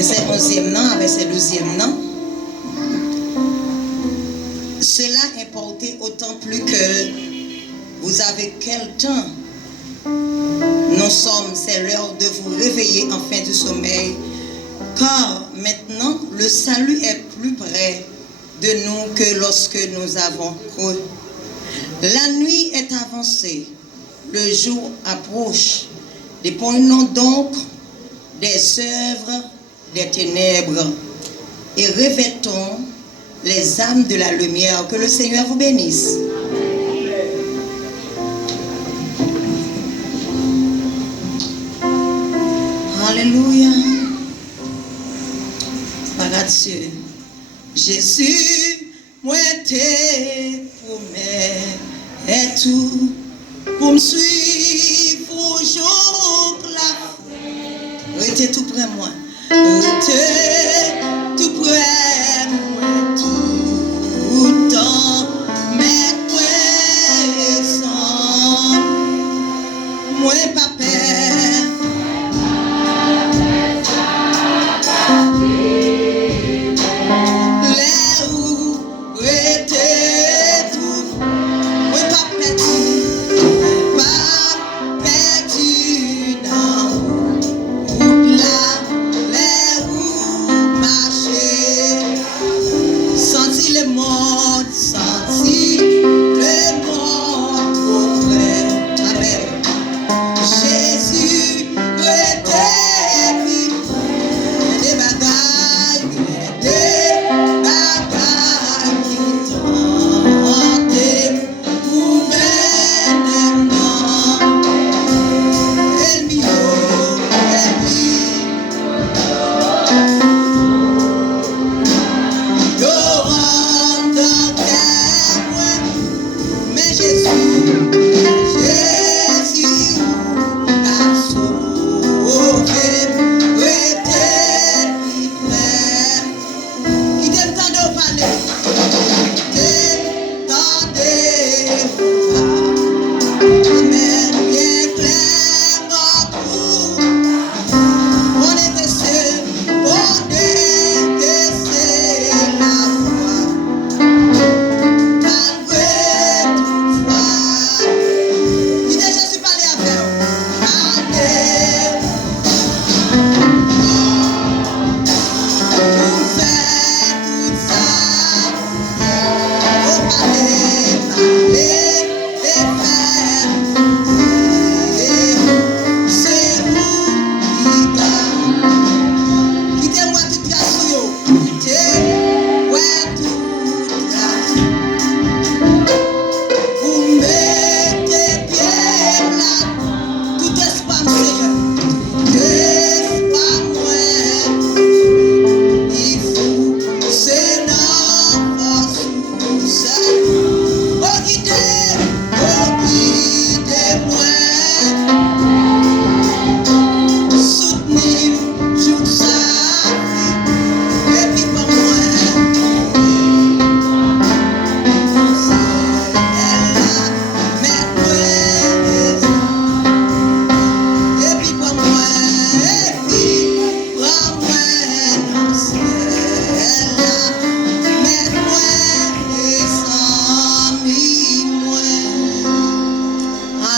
verset 11e non, verset 12e non. Cela importait autant plus que vous avez quel temps. Nous sommes, c'est l'heure de vous réveiller enfin du sommeil, car maintenant le salut est plus près de nous que lorsque nous avons cru. La nuit est avancée, le jour approche. Dépouillons donc des œuvres des ténèbres et revêtons les âmes de la lumière. Que le Seigneur vous bénisse. Alléluia. Par Dieu. Jésus, moi t'es promets et tout pour me suivre toujours la. Restez tout près moi. Restez